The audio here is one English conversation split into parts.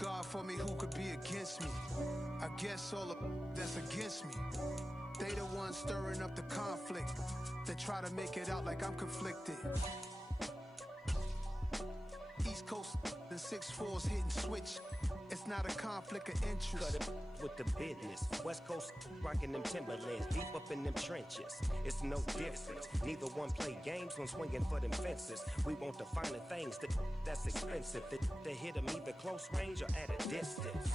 God for me, who could be against me? I guess all of that's against me. They the ones stirring up the conflict. They try to make it out like I'm conflicted. East Coast and 6'4's hitting switch. It's not a conflict of interest. Cut it with the business. West Coast rocking them Timberlands, deep up in them trenches. It's no difference. Neither one play games when swinging for them fences. We want the finer things that's expensive. To hit them either close range or at a distance.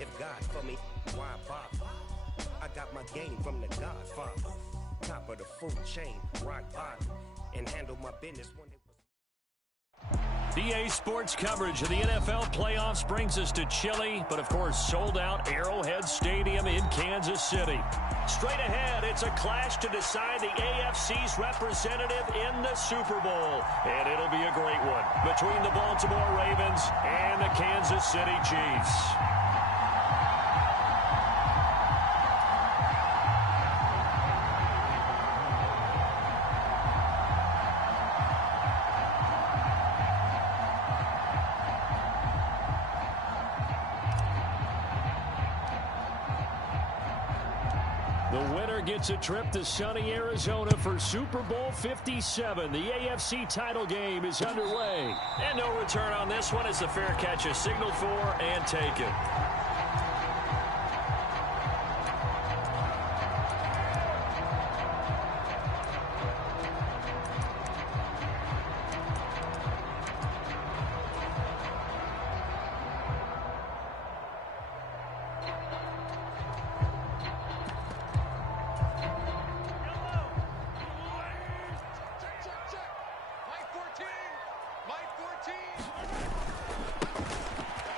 If God for me, why bother? I got my game from the Godfather. Top of the food chain, rock bottom, and handle my business when it was. EA Sports coverage of the NFL playoffs brings us to Chile, but of course sold out Arrowhead Stadium in Kansas City. Straight ahead, it's a clash to decide the AFC's representative in the Super Bowl. And it'll be a great one between the Baltimore Ravens and the Kansas City Chiefs. Gets a trip to sunny Arizona for Super Bowl 57. The AFC title game is underway. And no return on this one as the fair catch is signaled for and taken.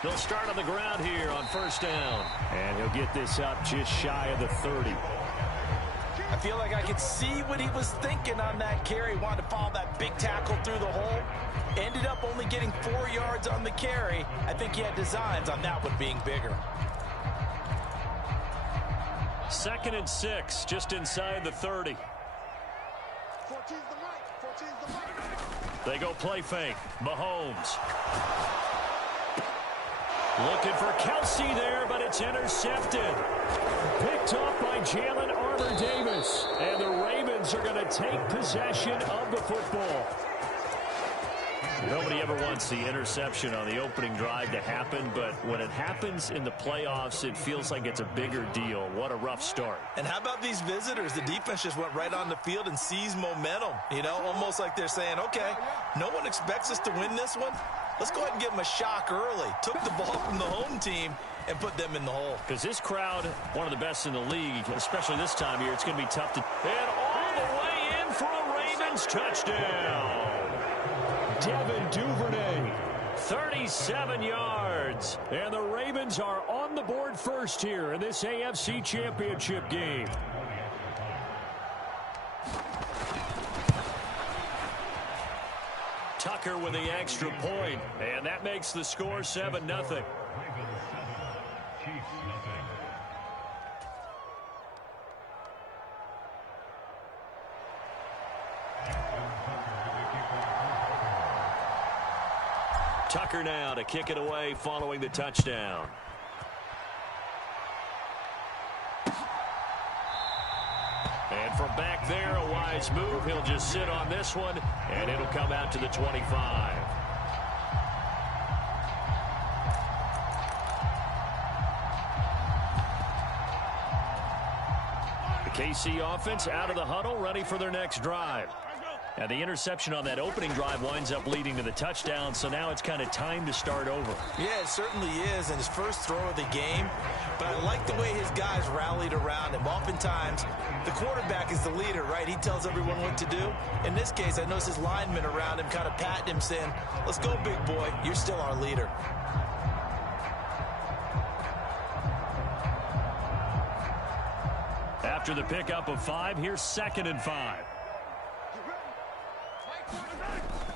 He'll start on the ground here on first down. And he'll get this up just shy of the 30. I feel like I could see what he was thinking on that carry. Wanted to follow that big tackle through the hole. Ended up only getting 4 yards on the carry. I think he had designs on that one being bigger. 2nd and 6, just inside the 30. 14's the mic. 14's the mic. They go play fake. Mahomes. Looking for Kelsey there, but it's intercepted. Picked off by Jalen Armour-Davis. And the Ravens are going to take possession of the football. Nobody ever wants the interception on the opening drive to happen, but when it happens in the playoffs, it feels like it's a bigger deal. What a rough start. And how about these visitors? The defense just went right on the field and seized momentum. You know, almost like they're saying, okay, no one expects us to win this one. Let's go ahead and give them a shock early. Took the ball from the home team and put them in the hole. Because this crowd, one of the best in the league, especially this time of year, it's going to be tough to... And all the way in for a Ravens touchdown. Devin Duvernay, 37 yards. And the Ravens are on the board first here in this AFC Championship game. Tucker with the extra point, and that makes the score 7-0. Tucker now to kick it away following the touchdown. And from back there, a wise move. He'll just sit on this one, and it'll come out to the 25. The KC offense out of the huddle, ready for their next drive. Now, the interception on that opening drive winds up leading to the touchdown, so now it's kind of time to start over. Yeah, it certainly is, and his first throw of the game. But I like the way his guys rallied around him. Oftentimes, the quarterback is the leader, right? He tells everyone what to do. In this case, I noticed his linemen around him kind of patting him, saying, let's go, big boy. You're still our leader. After the pickup of 5, here's 2nd and 5.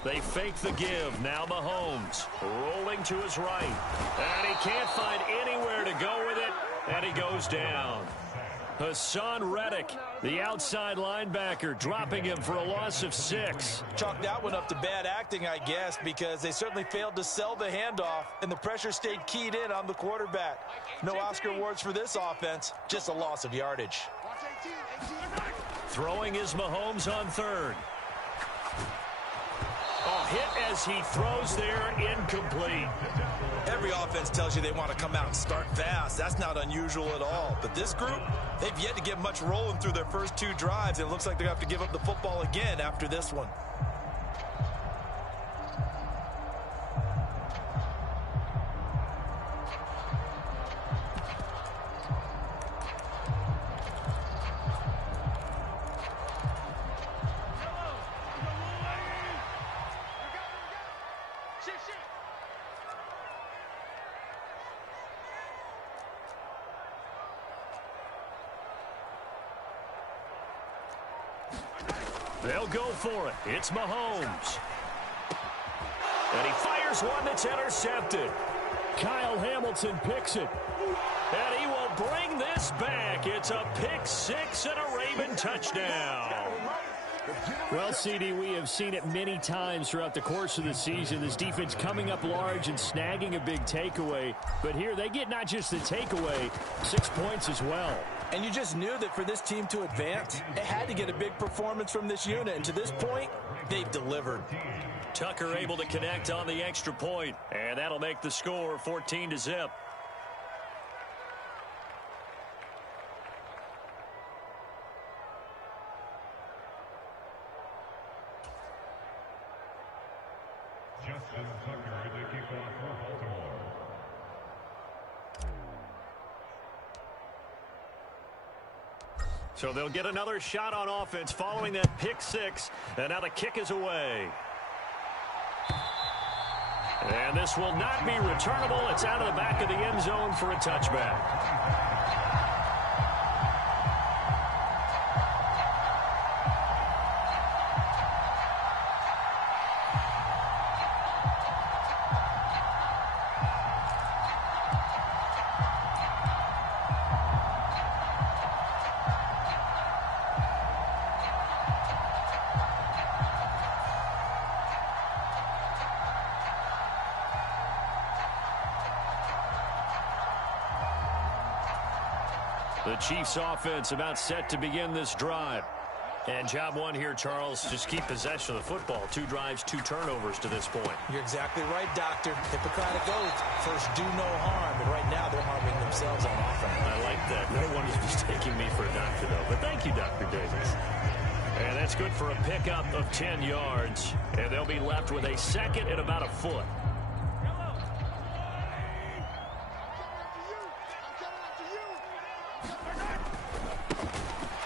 They fake the give. Now Mahomes rolling to his right. And he can't find anywhere to go with it. And he goes down. Hassan Reddick, the outside linebacker, dropping him for a loss of 6. Chalk that one up to bad acting, I guess, because they certainly failed to sell the handoff, and the pressure stayed keyed in on the quarterback. No Oscar awards for this offense, just a loss of yardage. Throwing is Mahomes on 3rd. Oh, hit as he throws there, incomplete. Every offense tells you they want to come out and start fast. That's not unusual at all. But this group, they've yet to get much rolling through their first 2 drives. It looks like they're going to have to give up the football again after this one. They'll go for it. It's Mahomes. And he fires one that's intercepted. Kyle Hamilton picks it. And he will bring this back. It's a pick 6 and a Raven touchdown. Well, CD, we have seen it many times throughout the course of the season. This defense coming up large and snagging a big takeaway. But here they get not just the takeaway, 6 points as well. And you just knew that for this team to advance, it had to get a big performance from this unit. And to this point, they've delivered. Tucker able to connect on the extra point. And that'll make the score 14-0. So they'll get another shot on offense following that pick 6. And now the kick is away. And this will not be returnable. It's out of the back of the end zone for a touchback. The Chiefs offense about set to begin this drive. And job one here, Charles, just keep possession of the football. 2 drives, 2 turnovers to this point. You're exactly right, Doctor. Hippocratic oath. First, do no harm. And right now, they're harming themselves on offense. I like that. No one is mistaking me for a doctor, though. But thank you, Dr. Davis. And that's good for a pickup of 10 yards. And they'll be left with a second and about a foot.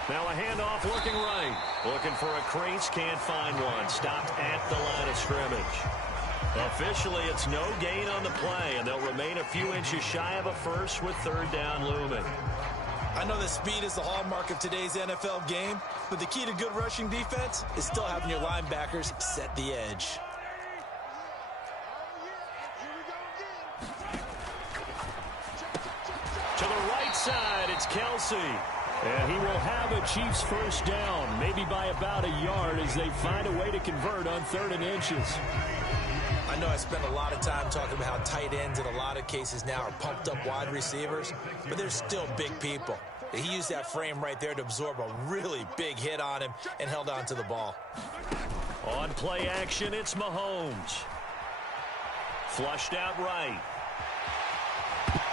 Now a handoff looking right. Looking for a crease, can't find one. Stopped at the line of scrimmage. Officially, it's no gain on the play, and they'll remain a few inches shy of a first with 3rd down looming. I know that speed is the hallmark of today's NFL game, but the key to good rushing defense is still having your linebackers set the edge. To the right side, it's Kelsey. And he will have a Chiefs first down, maybe by about a yard as they find a way to convert on 3rd and inches. I know I spent a lot of time talking about how tight ends in a lot of cases now are pumped up wide receivers, but they're still big people. He used that frame right there to absorb a really big hit on him and held on to the ball. On play action, it's Mahomes. Flushed out right.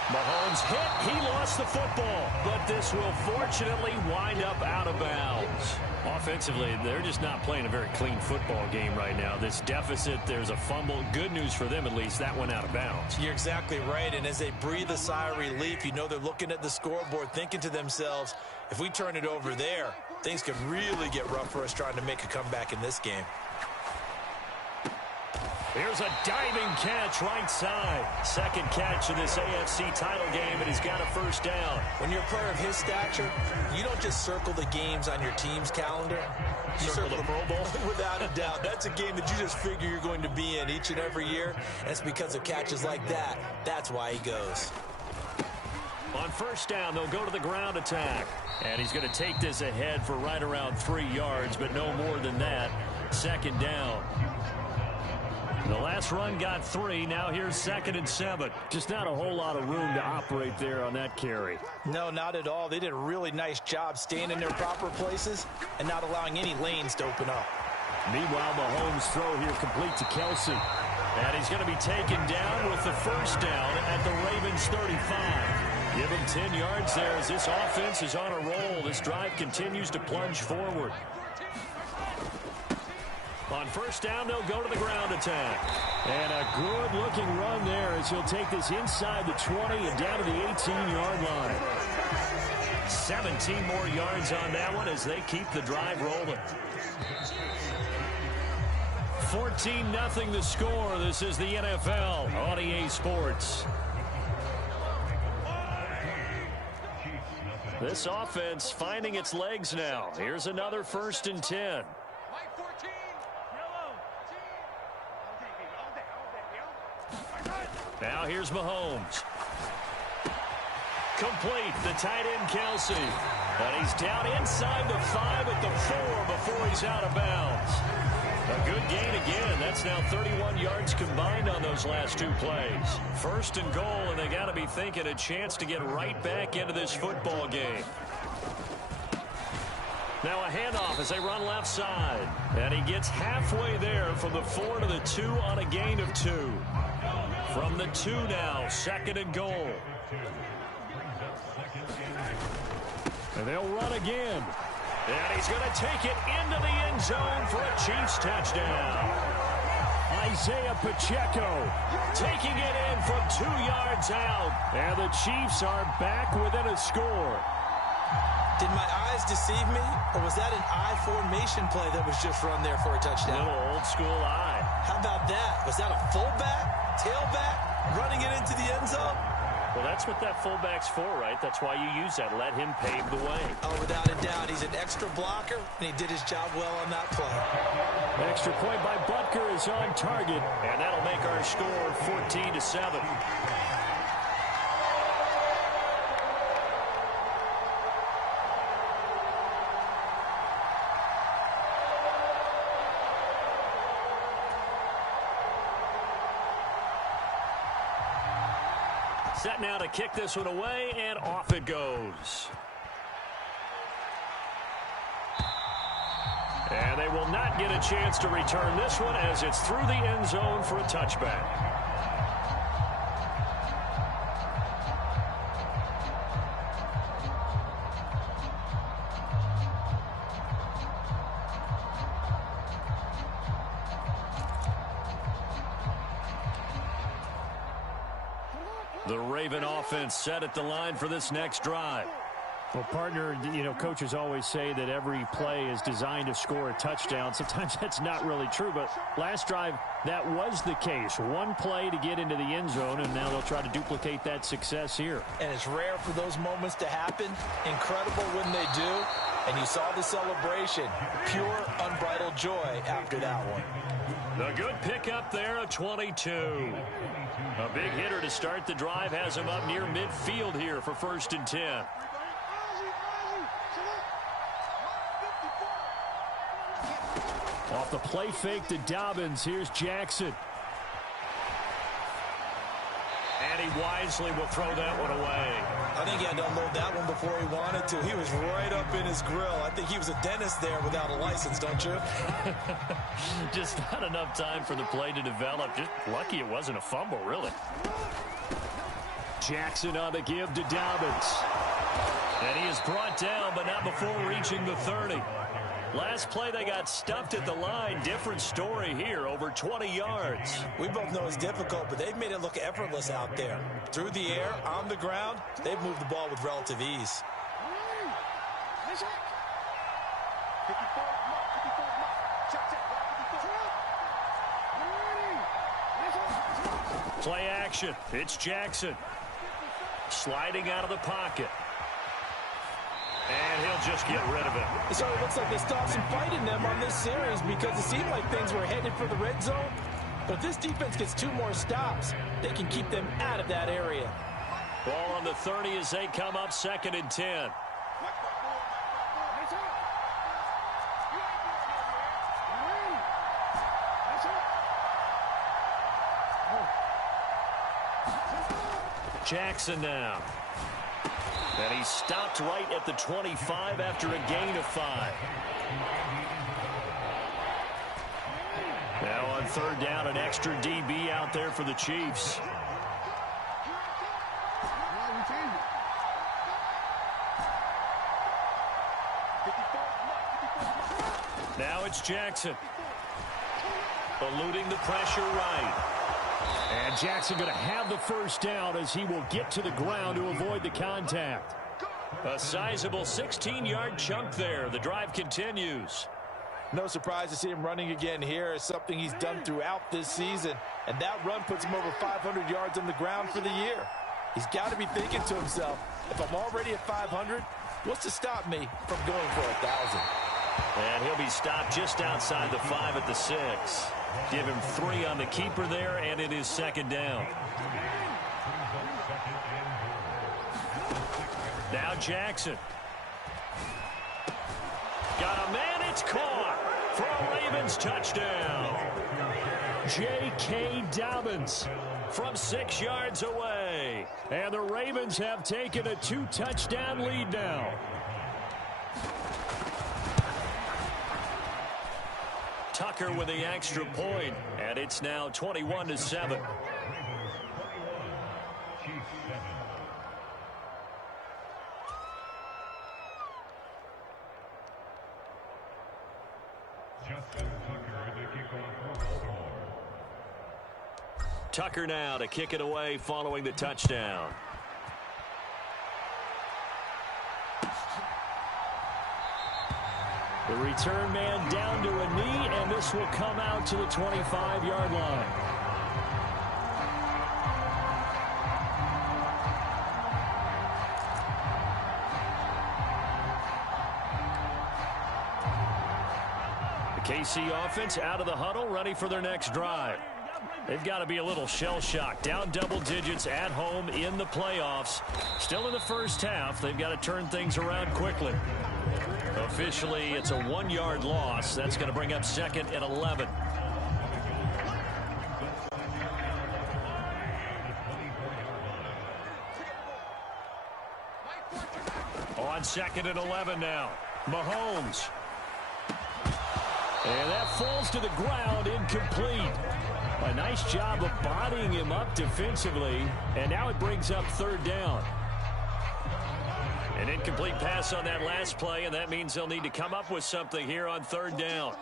Mahomes hit. He lost the football, but this will fortunately wind up out of bounds. Offensively, they're just not playing a very clean football game right now. This deficit, there's a fumble. Good news for them, at least. That went out of bounds. You're exactly right, and as they breathe a sigh of relief, you know they're looking at the scoreboard thinking to themselves, if we turn it over there, things could really get rough for us trying to make a comeback in this game. Here's a diving catch right side. Second catch of this AFC title game, and he's got a first down. When you're a player of his stature, you don't just circle the games on your team's calendar. You circle the Pro Bowl? Without a doubt. That's a game that you just figure you're going to be in each and every year. And it's because of catches like that. That's why he goes. On first down, they'll go to the ground attack. And he's going to take this ahead for right around 3 yards, but no more than that. Second down. The last run got 3. Now here's 2nd and 7. Just not a whole lot of room to operate there on that carry. No, not at all. They did a really nice job staying in their proper places and not allowing any lanes to open up. Meanwhile, Mahomes' throw here complete to Kelsey. And he's going to be taken down with the first down at the Ravens' 35. Give him 10 yards there as this offense is on a roll. This drive continues to plunge forward. On first down, they'll go to the ground attack. And a good-looking run there as he'll take this inside the 20 and down to the 18-yard line. 17 more yards on that one as they keep the drive rolling. 14-0 the score. This is the NFL on EA Sports. This offense finding its legs now. Here's another 1st and 10. Now here's Mahomes. Complete, the tight end Kelsey. And he's down inside the 5 at the 4 before he's out of bounds. A good gain again. That's now 31 yards combined on those last 2 plays. 1st and goal, and they got to be thinking a chance to get right back into this football game. Now a handoff as they run left side. And he gets halfway there from the 4 to the 2 on a gain of 2. From the 2 now, 2nd and goal. And they'll run again. And he's going to take it into the end zone for a Chiefs touchdown. Isaiah Pacheco taking it in from 2 yards out. And the Chiefs are back within a score. Did my eyes deceive me, or was that an I formation play that was just run there for a touchdown? Little old school eye. How about that? Was that a fullback, tailback, running it into the end zone? Well, that's what that fullback's for, right? That's why you use that. Let him pave the way. Oh, without a doubt. He's an extra blocker, and he did his job well on that play. Extra point by Butker is on target, and that'll make our score 14-7. Set now to kick this one away, and off it goes. And they will not get a chance to return this one as it's through the end zone for a touchback. The Raven offense set at the line for this next drive. Well, partner, you know, coaches always say that every play is designed to score a touchdown. Sometimes that's not really true, but last drive, that was the case. One play to get into the end zone, and now they'll try to duplicate that success here. And it's rare for those moments to happen. Incredible when they do. And you saw the celebration. Pure, unbridled joy after that one. The good pickup there, a 22. A big hitter to start the drive has him up near midfield here for 1st and 10. Off the play fake to Dobbins, here's Jackson. And he wisely will throw that one away. I think he had to unload that one before he wanted to. He was right up in his grill. I think he was a dentist there without a license, don't you? Just not enough time for the play to develop. Just lucky it wasn't a fumble, really. Jackson on the give to Dobbins. And he is brought down, but not before reaching the 30. Last play, they got stuffed at the line. Different story here, over 20 yards. We both know it's difficult, but they've made it look effortless out there. Through the air, on the ground, they've moved the ball with relative ease. Play action. It's Jackson. Sliding out of the pocket. And he'll just get rid of it. It sort of looks like they stopped some fight in them on this series because it seemed like things were headed for the red zone. But if this defense gets 2 more stops, they can keep them out of that area. Ball on the 30 as they come up 2nd and 10. Jackson now. And he stopped right at the 25 after a gain of 5. Now on 3rd down, an extra DB out there for the Chiefs. Now it's Jackson. Eluding the pressure right. And Jackson going to have the first down as he will get to the ground to avoid the contact. A sizable 16-yard chunk there. The drive continues. No surprise to see him running again here. It's something he's done throughout this season. And that run puts him over 500 yards on the ground for the year. He's got to be thinking to himself, if I'm already at 500, what's to stop me from going for 1,000? And he'll be stopped just outside the 5 at the 6. Give him 3 on the keeper there, and it is 2nd down. Now Jackson. Got a man, it's caught for a Ravens touchdown. J.K. Dobbins from 6 yards away. And the Ravens have taken a 2-touchdown lead now. Tucker with the extra point, and it's now 21-7. Tucker now to kick it away following the touchdown. The return man down to a knee, and this will come out to the 25-yard line. The KC offense out of the huddle, ready for their next drive. They've got to be a little shell-shocked. Down double digits at home in the playoffs. Still in the first half. They've got to turn things around quickly. Officially, it's a 1-yard loss. That's going to bring up 2nd and 11. On 2nd and 11 now. Mahomes. And that falls to the ground, incomplete. A nice job of bodying him up defensively. And now it brings up 3rd down. An incomplete pass on that last play, and that means they'll need to come up with something here on 3rd down.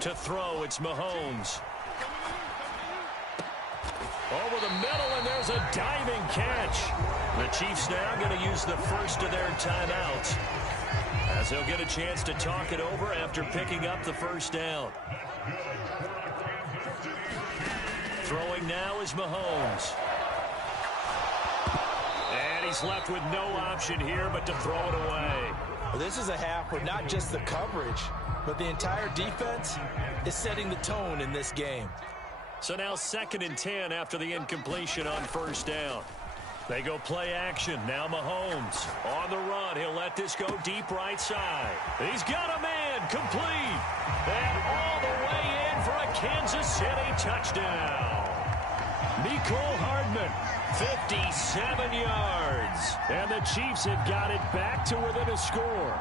To throw, it's Mahomes. Over the middle, and there's a diving catch. The Chiefs now going to use the first of their timeouts, as they'll get a chance to talk it over after picking up the first down. Throwing now is Mahomes. And he's left with no option here but to throw it away. Well, this is a half where not just the coverage, but the entire defense is setting the tone in this game. So now 2nd and 10 after the incompletion on 1st down. They go play action. Now Mahomes on the run. He'll let this go deep right side. He's got a man complete. And all the way in for a Kansas City touchdown. Mecole Hardman, 57 yards. And the Chiefs have got it back to within a score.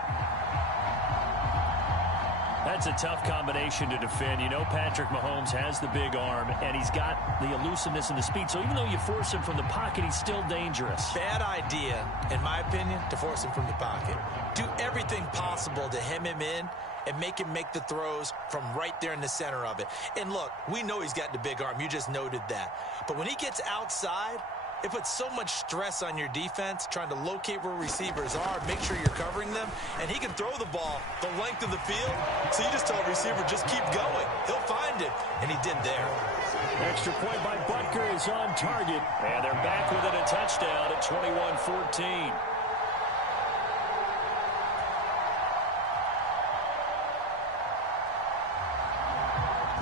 That's a tough combination to defend. You know Patrick Mahomes has the big arm, and he's got the elusiveness and the speed. So even though you force him from the pocket, he's still dangerous. Bad idea, in my opinion, to force him from the pocket. Do everything possible to hem him in and make him make the throws from right there in the center of it. And look, we know he's got the big arm. You just noted that. But when he gets outside, it puts so much stress on your defense trying to locate where receivers are, make sure you're covering them, and he can throw the ball the length of the field. So you just tell a receiver, just keep going. He'll find it, and he did there. Extra point by Butker is on target, and they're back within a touchdown at 21-14.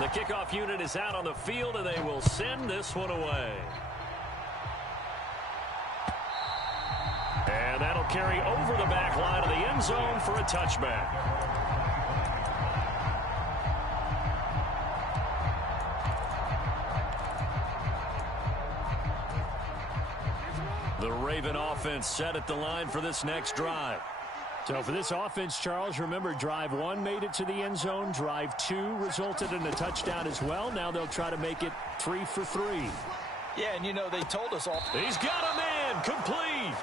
The kickoff unit is out on the field, and they will send this one away. And that'll carry over the back line of the end zone for a touchback. The Raven offense set at the line for this next drive. So for this offense, Charles, remember, drive 1 made it to the end zone. Drive 2 resulted in a touchdown as well. Now they'll try to make it 3 for 3. Yeah, and you know, they told us all. He's got a man, complete.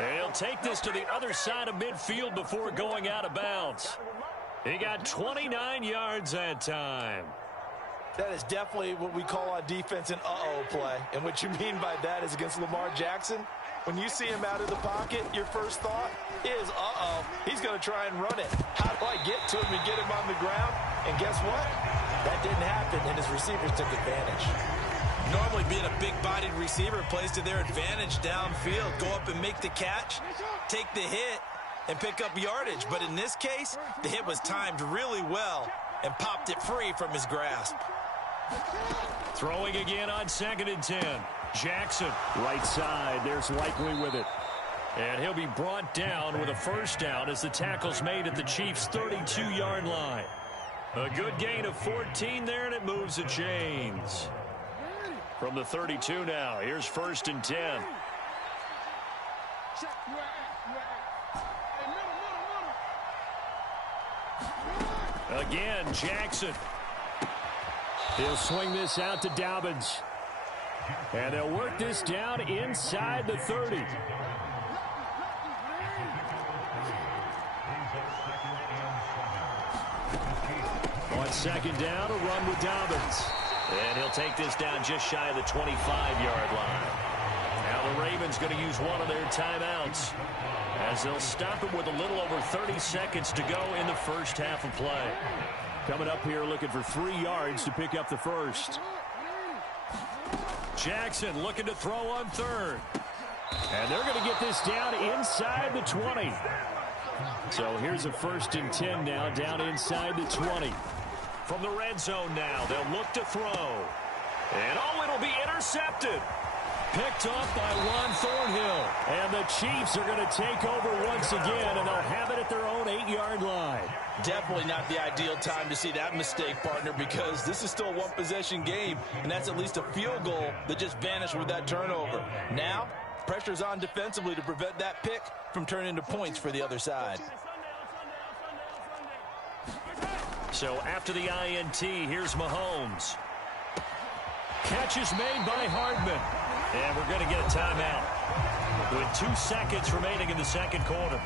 And he'll take this to the other side of midfield before going out of bounds. He got 29 yards that time. That is definitely what we call on defense an uh-oh play. And what you mean by that is against Lamar Jackson, when you see him out of the pocket, your first thought is, uh-oh, he's going to try and run it. How do I get to him and get him on the ground? And guess what? That didn't happen, and his receivers took advantage. Normally being a big-bodied receiver plays to their advantage downfield. Go up and make the catch, take the hit, and pick up yardage. But in this case, the hit was timed really well and popped it free from his grasp. Throwing again on 2nd and 10. Jackson. Right side, there's Likely with it. And he'll be brought down with a first down as the tackle's made at the Chiefs' 32-yard line. A good gain of 14 there, and it moves the chains. From the 32 now, here's 1st and 10. Again, Jackson. He'll swing this out to Dobbins. And they'll work this down inside the 30. On 2nd down, a run with Dobbins. And he'll take this down just shy of the 25-yard line. Now the Ravens going to use one of their timeouts, as they'll stop it with a little over 30 seconds to go in the first half of play. Coming up here looking for 3 yards to pick up the first. Jackson looking to throw on 3rd. And they're going to get this down inside the 20. So here's a 1st and 10 now, down inside the 20. From the red zone now, they'll look to throw. And it'll be intercepted. Picked off by Juan Thornhill. And the Chiefs are going to take over once again, and they'll have it at their own 8-yard line. Definitely not the ideal time to see that mistake, partner, because this is still a one-possession game, and that's at least a field goal that just vanished with that turnover. Now, pressure's on defensively to prevent that pick from turning into points for the other side. So after the INT, here's Mahomes. Catch is made by Hardman. And we're going to get a timeout with 2 seconds remaining in the second quarter.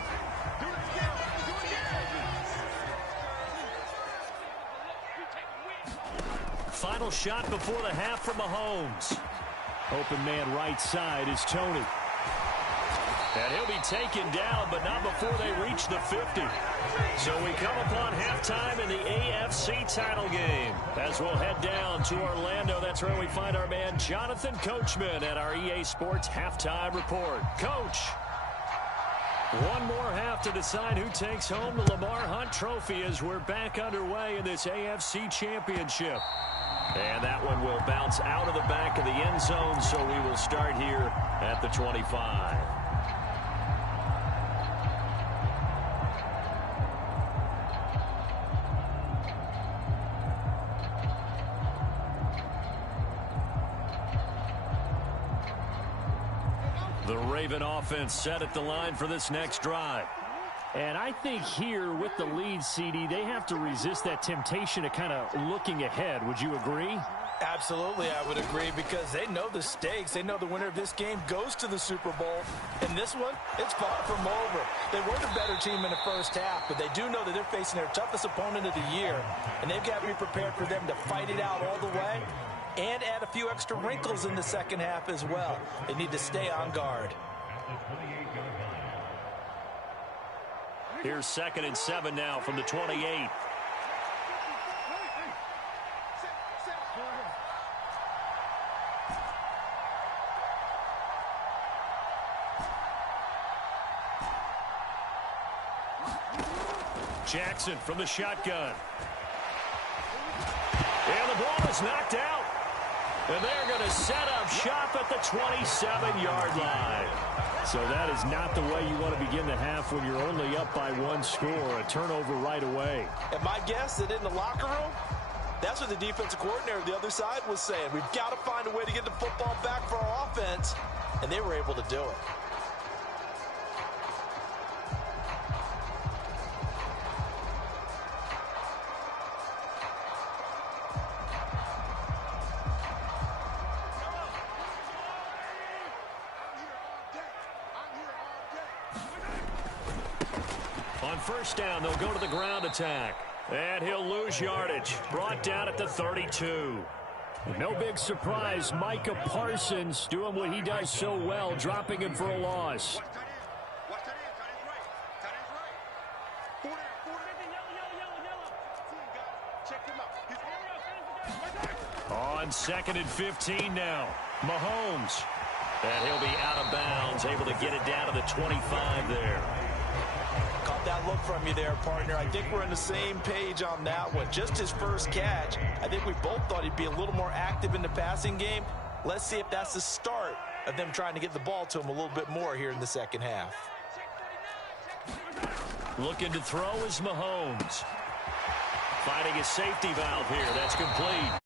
Final shot before the half from Mahomes. Open man right side is Tony. And he'll be taken down, but not before they reach the 50. So we come upon halftime in the AFC title game. As we'll head down to Orlando, that's where we find our man Jonathan Coachman at our EA Sports Halftime Report. Coach, one more half to decide who takes home the Lamar Hunt Trophy as we're back underway in this AFC Championship. And that one will bounce out of the back of the end zone, so we will start here at the 25. The Raven offense set at the line for this next drive. And I think here with the lead, CD, they have to resist that temptation of kind of looking ahead. Would you agree? Absolutely, I would agree, because they know the stakes. They know the winner of this game goes to the Super Bowl. And this one, it's far from over. They were the better team in the first half, but they do know that they're facing their toughest opponent of the year. And they've got to be prepared for them to fight it out all the way and add a few extra wrinkles in the second half as well. They need to stay on guard. Here's 2nd and 7 now from the 28. Jackson from the shotgun. And the ball is knocked out. And they're going to set up shop at the 27-yard line. So that is not the way you want to begin the half when you're only up by one score. A turnover right away. And my guess that in the locker room, that's what the defensive coordinator on the other side was saying. We've got to find a way to get the football back for our offense. And they were able to do it. On first down, they'll go to the ground attack. And he'll lose yardage. Brought down at the 32. No big surprise. Micah Parsons doing what he does so well, dropping him for a loss. On 2nd and 15 now. Mahomes. And he'll be out of bounds, able to get it down to the 25 there. Caught that look from you there, partner. I think we're on the same page on that one. Just his first catch. I think we both thought he'd be a little more active in the passing game. Let's see if that's the start of them trying to get the ball to him a little bit more here in the second half. Looking to throw is Mahomes. Finding a safety valve here. That's complete.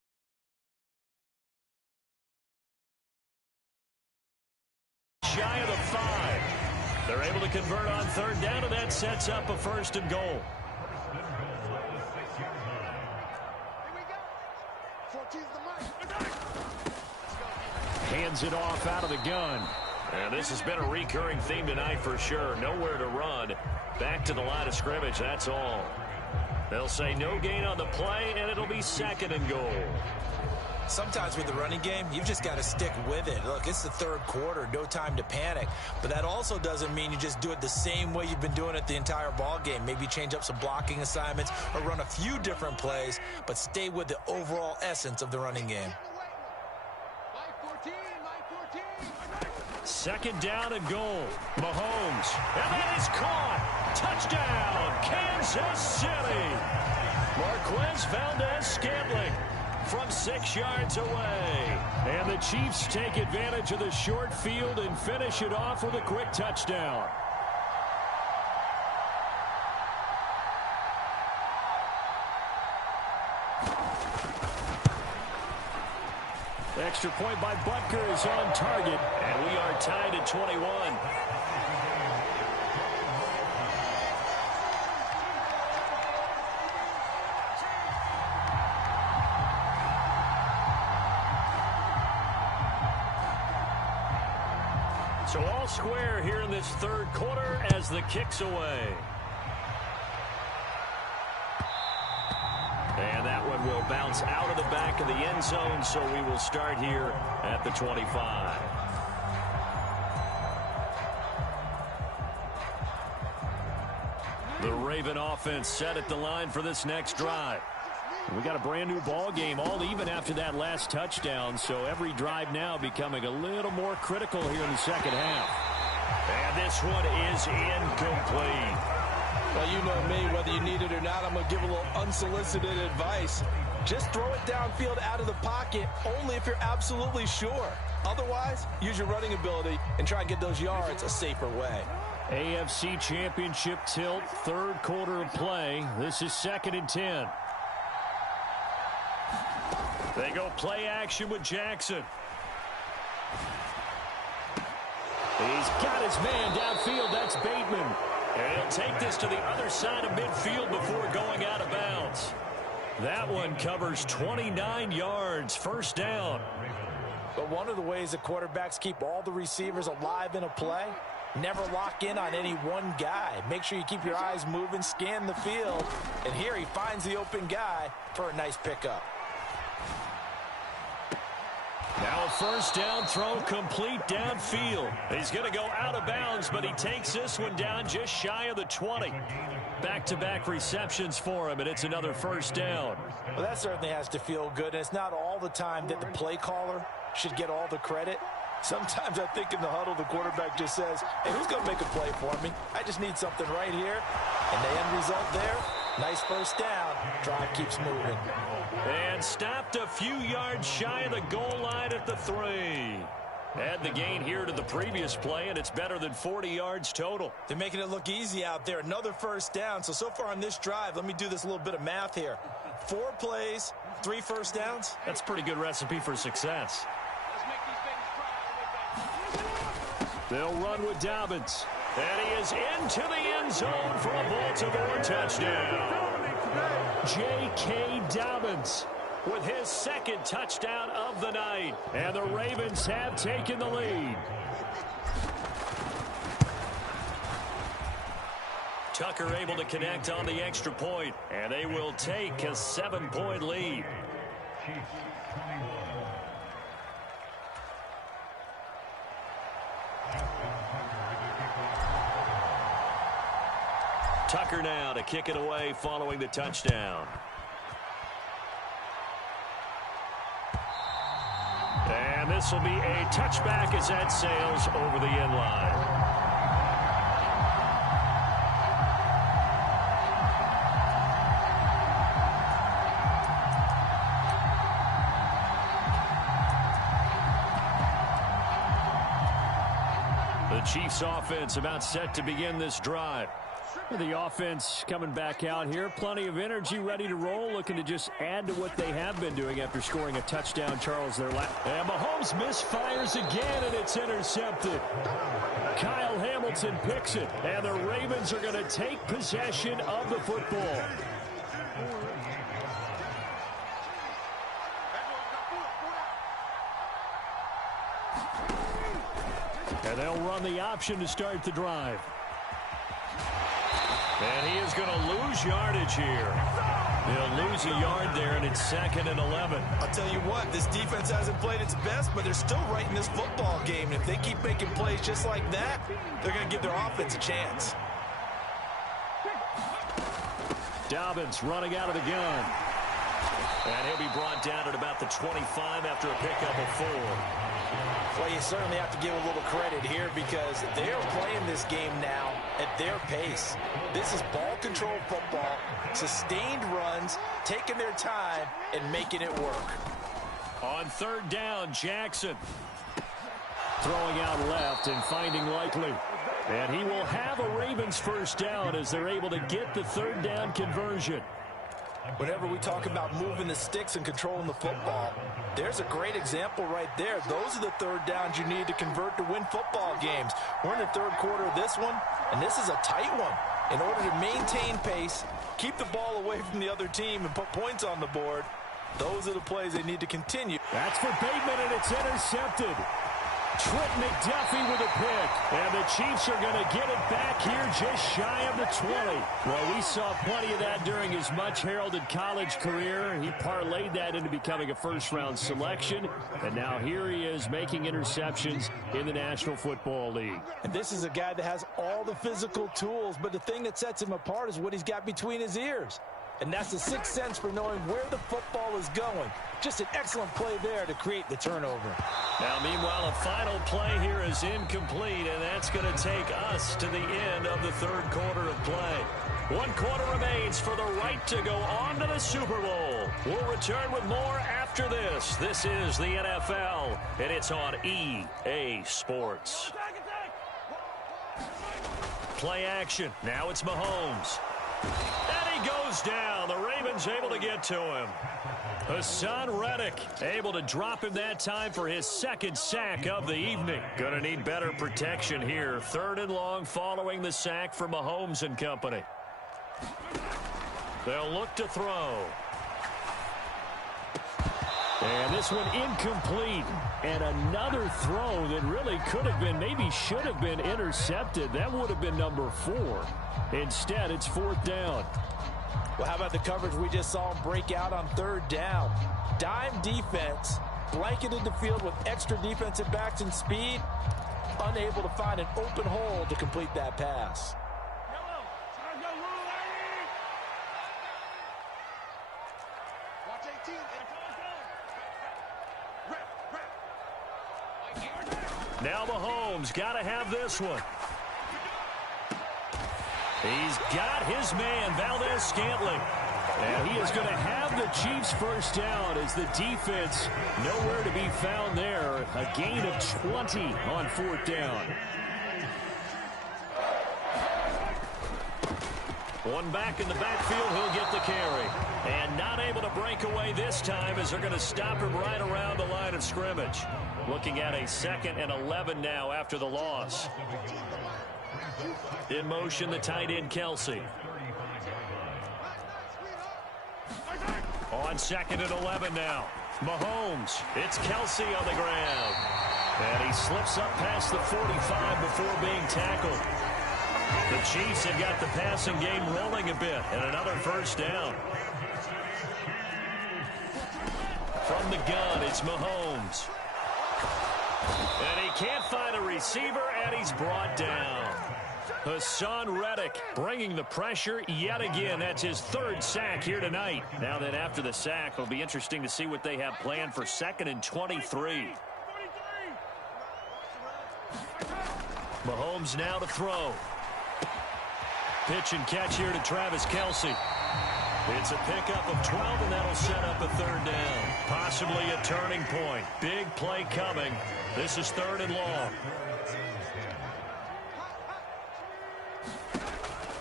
Shy of the 5. They're able to convert on third down, and that sets up a 1st and goal. Hands it off out of the gun. And this has been a recurring theme tonight for sure. Nowhere to run. Back to the line of scrimmage, that's all. They'll say no gain on the play, and it'll be 2nd and goal. Sometimes with the running game, you've just got to stick with it. Look, it's the third quarter, no time to panic. But that also doesn't mean you just do it the same way you've been doing it the entire ball game. Maybe change up some blocking assignments or run a few different plays, but stay with the overall essence of the running game. 2nd down and goal. Mahomes. And that is caught. Touchdown, Kansas City. Marquez Valdez-Scantling from 6 yards away. And the Chiefs take advantage of the short field and finish it off with a quick touchdown. Extra point by Butker is on target. And we are tied at 21. So all square here in this third quarter as the kick's away. And that one will bounce out of the back of the end zone, so we will start here at the 25. The Raven offense set at the line for this next drive. We got a brand new ball game, all even after that last touchdown, so every drive now becoming a little more critical here in the second half. And this one is incomplete. Well, you know me, whether you need it or not, I'm going to give a little unsolicited advice. Just throw it downfield out of the pocket only if you're absolutely sure. Otherwise, use your running ability and try and get those yards a safer way. AFC Championship tilt, third quarter of play. This is 2nd and 10. They go play action with Jackson. He's got his man downfield. That's Bateman. And he'll take this to the other side of midfield before going out of bounds. That one covers 29 yards, 1st down. But one of the ways that quarterbacks keep all the receivers alive in a play, never lock in on any one guy. Make sure you keep your eyes moving, scan the field. And here he finds the open guy for a nice pickup. Now a 1st down throw complete downfield. He's going to go out of bounds, but he takes this one down just shy of the 20. Back-to-back receptions for him, and it's another 1st down. Well, that certainly has to feel good, and it's not all the time that the play caller should get all the credit. Sometimes I think in the huddle, the quarterback just says, hey, who's going to make a play for me? I just need something right here. And the end result there, Nice first down. Drive keeps moving. And stopped a few yards shy of the goal line at the 3. Add the gain here to the previous play, and it's better than 40 yards total. They're making it look easy out there. Another first down. So far on this drive, let me do this little bit of math here. 4 plays, 3 first downs. That's a pretty good recipe for success. They'll run with Dobbins. And he is into the end zone for a Baltimore touchdown. J.K. Dobbins with his second touchdown of the night. And the Ravens have taken the lead. Tucker able to connect on the extra point. And they will take a 7-point lead. Tucker now to kick it away following the touchdown. And this will be a touchback as that sails over the end line. The Chiefs offense about set to begin this drive. The offense coming back out here. Plenty of energy, ready to roll, looking to just add to what they have been doing after scoring a touchdown, Charles, their last. And Mahomes misfires again, and it's intercepted. Kyle Hamilton picks it, and the Ravens are going to take possession of the football. And they'll run the option to start the drive. And he is going to lose yardage here. He'll lose a yard there, and it's 2nd and 11. I'll tell you what, this defense hasn't played its best, but they're still right in this football game. And if they keep making plays just like that, they're going to give their offense a chance. Dobbins running out of the gun. And he'll be brought down at about the 25 after a pickup of 4. Well, you certainly have to give a little credit here because they're playing this game now at their pace. This is ball control football, sustained runs, taking their time, and making it work. On 3rd down, Jackson. Throwing out left and finding Likely. And he will have a Ravens first down as they're able to get the 3rd down conversion. Whenever we talk about moving the sticks and controlling the football, there's a great example right there. Those are the 3rd downs you need to convert to win football games. We're in the 3rd quarter of this one, and this is a tight one. In order to maintain pace, keep the ball away from the other team, and put points on the board, those are the plays they need to continue. That's for Bateman, and it's intercepted. Trent McDuffie with a pick. And the Chiefs are going to get it back here just shy of the 20. Well, we saw plenty of that during his much-heralded college career. He parlayed that into becoming a first-round selection. And now here he is making interceptions in the National Football League. And this is a guy that has all the physical tools, but the thing that sets him apart is what he's got between his ears. And that's the sixth sense for knowing where the football is going. Just an excellent play there to create the turnover. Now, meanwhile, a final play here is incomplete, and that's going to take us to the end of the 3rd quarter of play. 1 quarter remains for the right to go on to the Super Bowl. We'll return with more after this. This is the NFL, and it's on EA Sports. Play action. Now it's Mahomes. And he goes down. The Ravens able to get to him. Hassan Reddick able to drop him that time for his 2nd sack of the evening. Going to need better protection here. 3rd and long following the sack for Mahomes and company. They'll look to throw. And this one incomplete. And another throw that really could have been, maybe should have been intercepted. That would have been number 4. Instead, it's 4th down. Well, how about the coverage we just saw him break out on 3rd down? Dime defense, blanketed the field with extra defensive backs and speed, unable to find an open hole to complete that pass. Now Mahomes got to have this one. He's got his man, Valdez-Scantling. And he is going to have the Chiefs first down as the defense nowhere to be found there. A gain of 20 on fourth down. One back in the backfield, he'll get the carry. And not able to break away this time as they're going to stop him right around the line of scrimmage. Looking at a 2nd and 11 now after the loss. In motion, the tight end, Kelsey. On 2nd and 11 now. Mahomes. It's Kelsey on the ground. And he slips up past the 45 before being tackled. The Chiefs have got the passing game rolling a bit, and another first down. From the gun, it's Mahomes. And he can't find a receiver, and he's brought down. Hassan Reddick bringing the pressure yet again. That's his 3rd sack here tonight. Now then, after the sack, it'll be interesting to see what they have planned for 2nd and 23. Mahomes now to throw. Pitch and catch here to Travis Kelsey. It's a pickup of 12, and that'll set up a 3rd down. Possibly a turning point. Big play coming. This is 3rd and long.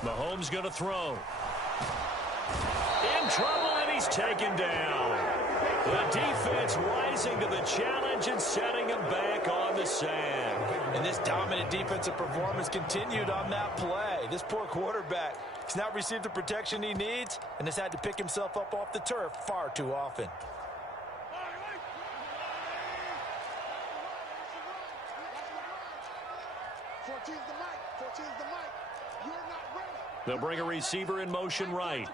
Mahomes going to throw. In trouble, and he's taken down. The defense rising to the challenge and setting him back on the sand. And this dominant defensive performance continued on that play. This poor quarterback has not received the protection he needs and has had to pick himself up off the turf far too often. They'll bring a receiver in motion right.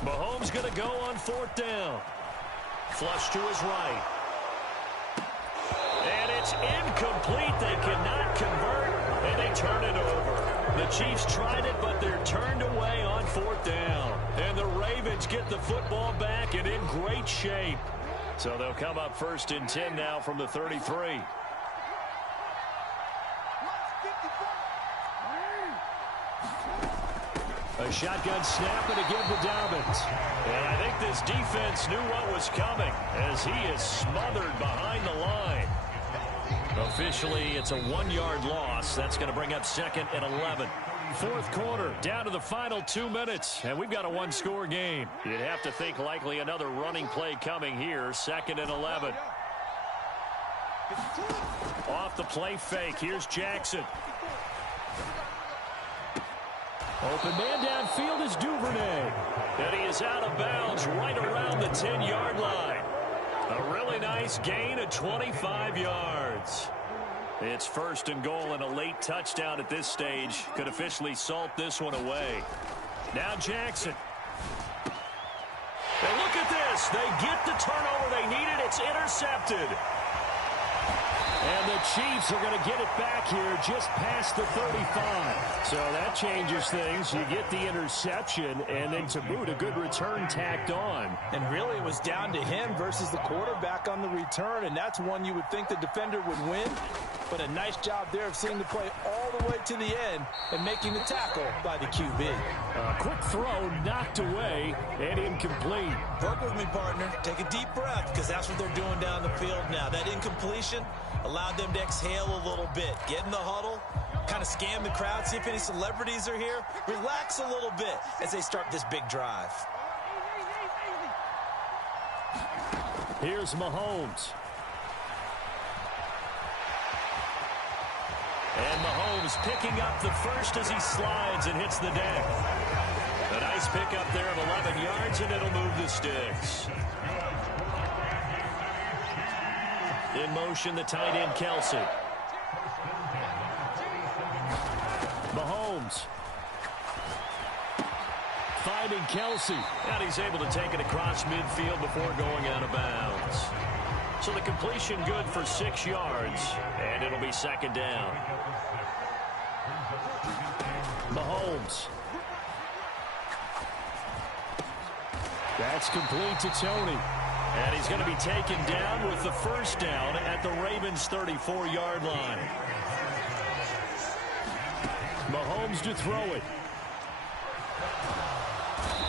Mahomes going to go on 4th down. Flush to his right. And it's incomplete. They cannot convert, and they turn it over. The Chiefs tried it, but they're turned away on 4th down. And the Ravens get the football back and in great shape. So they'll come up 1st and 10 now from the 33. A shotgun snap and again to Dobbins. And I think this defense knew what was coming as he is smothered behind the line. Officially, it's a 1-yard loss. That's going to bring up 2nd and 11. 4th quarter, down to the final 2 minutes, and we've got a 1-score game. You'd have to think likely another running play coming here, 2nd and 11. Off the play fake, here's Jackson. Open man downfield is Duvernay. And he is out of bounds right around the 10-yard line. A really nice gain of 25 yards. It's 1st and goal, and a late touchdown at this stage could officially salt this one away. Now Jackson. And look at this. They get the turnover they needed. It's intercepted. And the Chiefs are going to get it back here just past the 35. So that changes things. You get the interception, and then to boot, a good return tacked on. And really, it was down to him versus the quarterback on the return, and that's one you would think the defender would win. But a nice job there of seeing the play all the way to the end and making the tackle by the QB. A quick throw knocked away and incomplete. Work with me, partner. Take a deep breath, because that's what they're doing down the field now. That incompletion allowed them to exhale a little bit. Get in the huddle, kind of scan the crowd, see if any celebrities are here. Relax a little bit as they start this big drive. Here's Mahomes. And Mahomes picking up the first as he slides and hits the deck. A nice pickup there of 11 yards, and it'll move the sticks. In motion, the tight end, Kelsey. Mahomes. Finding Kelsey. And he's able to take it across midfield before going out of bounds. So the completion good for 6 yards, and it'll be 2nd down. Mahomes. That's complete to Tony. And he's going to be taken down with the first down at the Ravens' 34-yard line. Mahomes to throw it.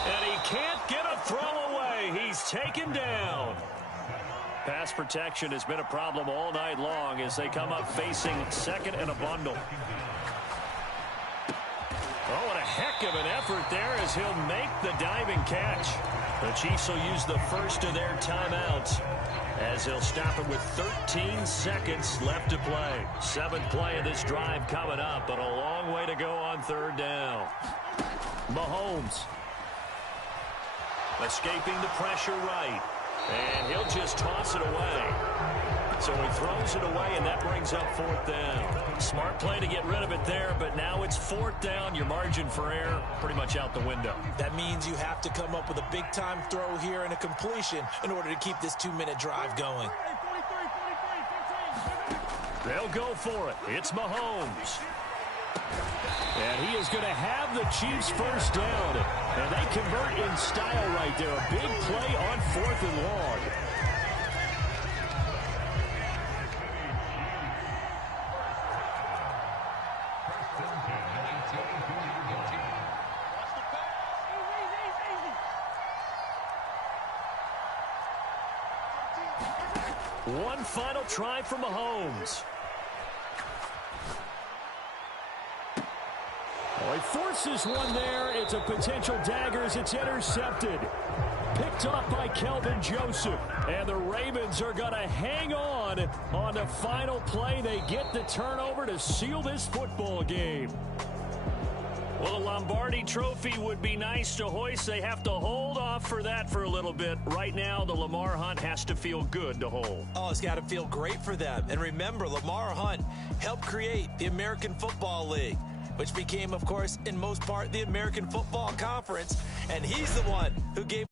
And he can't get a throw away. He's taken down. Pass protection has been a problem all night long as they come up facing second and a bundle. Oh, what a heck of an effort there as he'll make the diving catch. The Chiefs will use the first of their timeouts as they'll stop it with 13 seconds left to play. 7th play of this drive coming up, but a long way to go on 3rd down. Mahomes escaping the pressure right, and he'll just toss it away. So he throws it away, and that brings up 4th down. Smart play to get rid of it there, but now it's 4th down. Your margin for error pretty much out the window. That means you have to come up with a big-time throw here and a completion in order to keep this 2-minute drive going. They'll go for it. It's Mahomes. And he is going to have the Chiefs first down. And they convert in style right there. A big play on 4th and long. One final try for Mahomes. Oh, he forces one there. It's a potential dagger as it's intercepted. Picked up by Kelvin Joseph. And the Ravens are going to hang on the final play. They get the turnover to seal this football game. Well, the Lombardi Trophy would be nice to hoist. They have to hold off for that for a little bit. Right now, the Lamar Hunt has to feel good to hold. Oh, it's got to feel great for them. And remember, Lamar Hunt helped create the American Football League, which became, of course, in most part, the American Football Conference. And he's the one who gave